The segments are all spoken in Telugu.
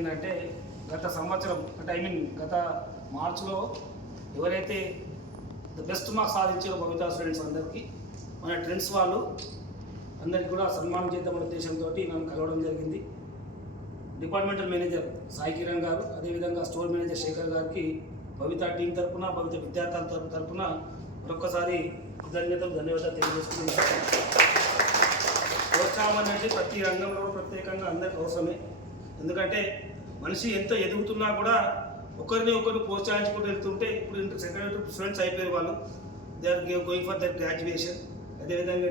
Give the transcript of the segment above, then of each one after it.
ఏంటంటే గత సంవత్సరం అంటే గత మార్చిలో ఎవరైతే బెస్ట్ మార్క్స్ సాధించారో భవితా స్టూడెంట్స్ అందరికీ మన ట్రెండ్స్ వాళ్ళు అందరికీ కూడా సన్మానం చేద్దామనే ఉద్దేశంతో నన్ను కలవడం జరిగింది. డిపార్ట్మెంటల్ మేనేజర్ సాయి కిరణ్ గారు, అదేవిధంగా స్టోర్ మేనేజర్ శేఖర్ గారికి భవిత టీం తరఫున, భవిత విద్యార్థుల తరఫున మరొకసారి కృతజ్ఞతలు, ధన్యవాదాలు తెలియజేసుకుంటున్నాను. ప్రోత్సాహం అనేది ప్రతి రంగంలో ప్రత్యేకంగా అందరికి అవసరమే. ఎందుకంటే మనిషి ఎంత ఎదుగుతున్నా కూడా ఒకరిని ప్రోత్సహించుకుంటూ వెళ్తుంటే ఇప్పుడు సెకండ్ స్టూడెంట్స్ అయిపోయారు వాళ్ళు, they are going for their graduation. అదేవిధంగా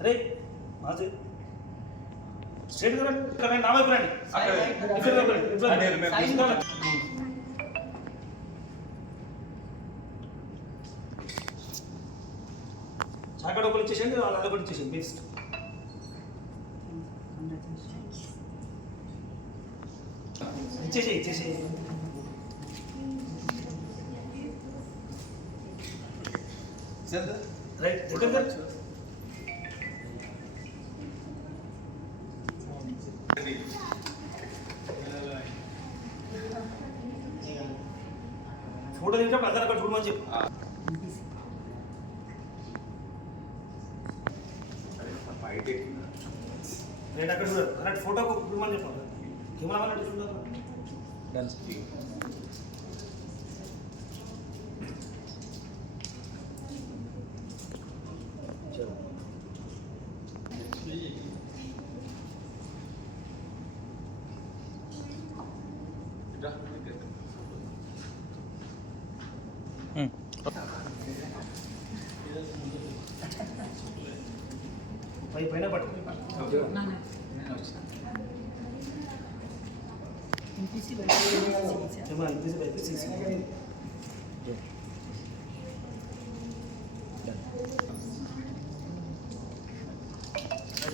అరే మాది స్టేట్ కదా నా వైపు రండి. చాకడ ఒకరు ఇచ్చేసేయండి, వాళ్ళు అదొకటి ఇచ్చేసేయండి బెస్ట్. ఇచ్చేసేయి రైట్. ఫోటో తీసినప్పుడు అందరూ అక్కడ చూడమని చెప్పు. రైట్, అక్కడ చూడాలి. కరెక్ట్ ఫోటో చూడమని చెప్పాలి. కెమెరా వాళ్ళంటే చూడాలి. పైన పట్టు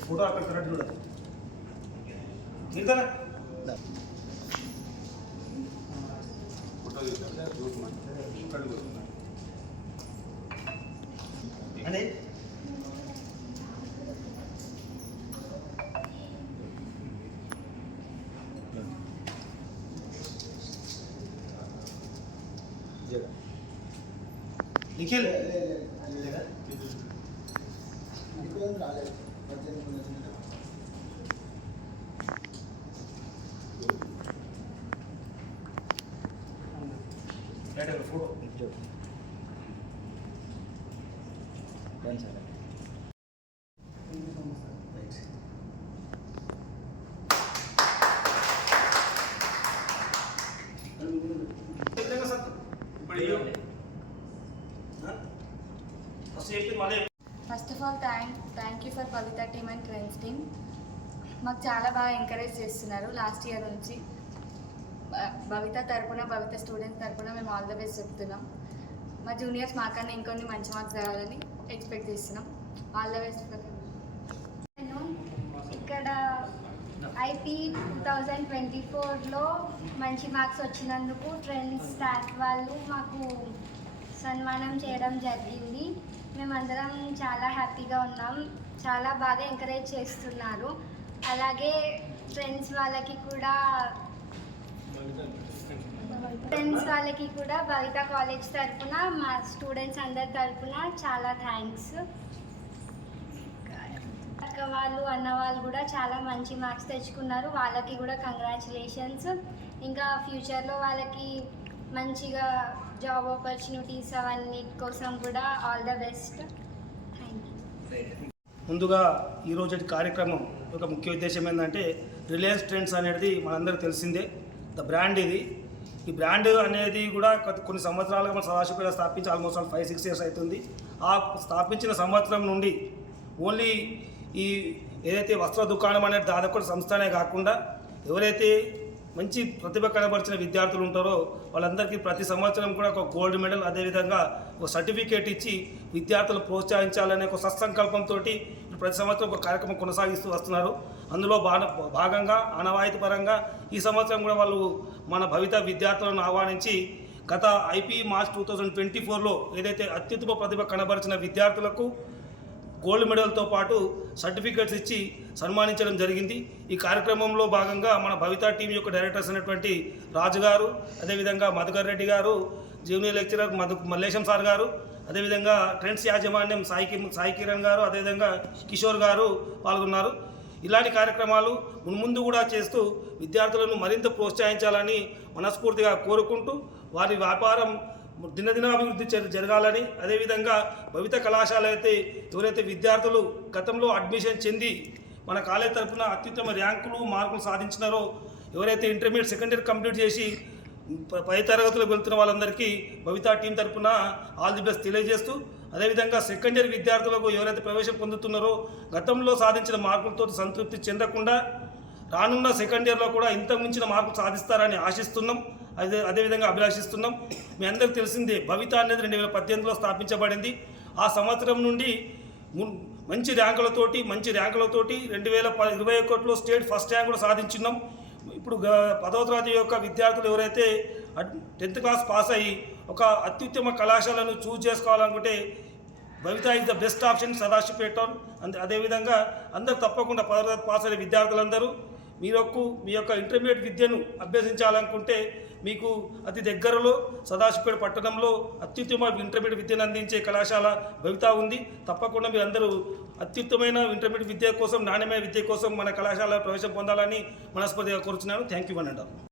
ఫోటో అక్కడ కరెక్ట్ చూడాలి. మిగతా అదే Nikhil photo first of all thank you for Bhavita team and trends team. మాకు చాలా బాగా ఎంకరేజ్ చేస్తున్నారు లాస్ట్ ఇయర్ నుంచి. భవిత తరపున, భవిత స్టూడెంట్స్ తరపున మేము ఆల్ ద బెస్ట్ చెప్తున్నాం. మా జూనియర్స్ మాకన్నా ఇంకొన్ని మంచి మార్క్స్ రావాలని ఎక్స్పెక్ట్ చేస్తున్నాం. All the best. నేను ఇక్కడ ఐపీ 2024లో మంచి మార్క్స్ వచ్చినందుకు ట్రెండ్స్ స్టాఫ్ వాళ్ళు మాకు సన్మానం చేయడం జరిగింది. మేమందరం చాలా హ్యాపీగా ఉన్నాం. చాలా బాగా ఎంకరేజ్ చేస్తున్నారు. అలాగే ట్రెండ్స్ వాళ్ళకి కూడా భవిత కాలేజ్ తరఫున, మా స్టూడెంట్స్ అందరి తరఫున చాలా థ్యాంక్స్. అక్క వాళ్ళు, అన్న వాళ్ళు కూడా చాలా మంచి మార్క్స్ తెచ్చుకున్నారు. వాళ్ళకి కూడా కంగ్రాచులేషన్స్. ఇంకా ఫ్యూచర్లో వాళ్ళకి మంచిగా జాబ్ ఆపర్చునిటీస్ అవన్నీ కోసం కూడా all the best. Thank you. ముందుగా ఈరోజు కార్యక్రమం ఒక ముఖ్య ఉద్దేశం ఏంటంటే, రిలయన్స్ ట్రెండ్స్ అనేది మనందరికీ తెలిసిందే, ద బ్రాండ్ ఇది. ఈ బ్రాండ్ అనేది కూడా కొన్ని సంవత్సరాలుగా మన సదాశివపేట స్థాపించి ఆల్మోస్ట్ 5-6 years అవుతుంది. ఆ స్థాపించిన సంవత్సరం నుండి ఓన్లీ ఈ ఏదైతే వస్త్ర దుకాణం అనేది దాదాపు సంస్థనే కాకుండా ఎవరైతే మంచి ప్రతిభ కనబరిచిన విద్యార్థులు ఉంటారో వాళ్ళందరికీ ప్రతి సంవత్సరం కూడా ఒక గోల్డ్ మెడల్, అదేవిధంగా ఒక సర్టిఫికేట్ ఇచ్చి విద్యార్థులు ప్రోత్సహించాలనే ఒక సత్సంకల్పంతో ప్రతి సంవత్సరం ఒక కార్యక్రమం కొనసాగిస్తూ వస్తున్నారు. అందులో భాగంగా ఆనవాయితీ పరంగా ఈ సంవత్సరం కూడా వాళ్ళు మన భవిత విద్యార్థులను ఆహ్వానించి గత ఐపీ మార్చ్ 2024లో ఏదైతే అత్యుత్తమ ప్రతిభ కనబరిచిన విద్యార్థులకు గోల్డ్ మెడల్తో పాటు సర్టిఫికెట్స్ ఇచ్చి సన్మానించడం జరిగింది. ఈ కార్యక్రమంలో భాగంగా మన భవిత టీం యొక్క డైరెక్టర్స్ అయినటువంటి రాజు గారు, అదేవిధంగా మధుకర్ రెడ్డి గారు, జూనియర్ లెక్చరర్ మల్లేశం సార్ గారు, అదేవిధంగా ట్రెండ్స్ యాజమాన్యం సాయి కిరణ్ గారు, అదేవిధంగా కిషోర్ గారు పాల్గొన్నారు. ఇలాంటి కార్యక్రమాలు మున్ముందు కూడా చేస్తూ విద్యార్థులను మరింత ప్రోత్సహించాలని మనస్ఫూర్తిగా కోరుకుంటూ వారి వ్యాపారం దినదినాభివృద్ధి జరగాలని, అదేవిధంగా భవిత కళాశాల అయితే ఎవరైతే విద్యార్థులు గతంలో అడ్మిషన్ చెంది మన కాలేజ్ తరఫున అత్యుత్తమ ర్యాంకులు మార్కులు సాధించినారో, ఎవరైతే ఇంటర్మీడియట్ సెకండరీ కంప్లీట్ చేసి పై తరగతులకు వెళ్తున్న వాళ్ళందరికీ భవిత టీం తరఫున ఆల్ ది బెస్ట్ తెలియజేస్తూ, అదేవిధంగా సెకండరీ విద్యార్థులకు ఎవరైతే ప్రవేశం పొందుతున్నారో గతంలో సాధించిన మార్కులతో సంతృప్తి చెందకుండా రానున్న సెకండ్ ఇయర్లో కూడా ఇంతకు మించిన మార్కులు సాధిస్తారని ఆశిస్తున్నాం, అదేవిధంగా అభిలాషిస్తున్నాం. మీ అందరికీ తెలిసిందే భవిత అనేది 2018లో స్థాపించబడింది. ఆ సంవత్సరం నుండి మంచి ర్యాంకులతోటి 2021లో స్టేట్ ఫస్ట్ ర్యాంక్ కూడా సాధించున్నాం. ఇప్పుడు 10వ తరగతి యొక్క విద్యార్థులు ఎవరైతే 10th క్లాస్ పాస్ అయ్యి ఒక అత్యుత్తమ కళాశాలను చూజ్ చేసుకోవాలనుకుంటే Bhavitha is the best option Sadashivpet. అదేవిధంగా అందరూ తప్పకుండా 10వ తరగతి పాస్ అయ్యే విద్యార్థులందరూ మీ యొక్క ఇంటర్మీడియట్ విద్యను అభ్యసించాలనుకుంటే మీకు అతి దగ్గరలో సదాశివపేట పట్టణంలో అత్యుత్తమ ఇంటర్మీడియట్ విద్యను అందించే కళాశాల భవిత ఉంది. తప్పకుండా మీరందరూ అత్యుత్తమైన ఇంటర్మీడియట్ విద్య కోసం, నాణ్యమైన విద్య కోసం మన కళాశాల ప్రవేశం పొందాలని మనస్ఫూర్తిగా కోరుచున్నాను. Thank you.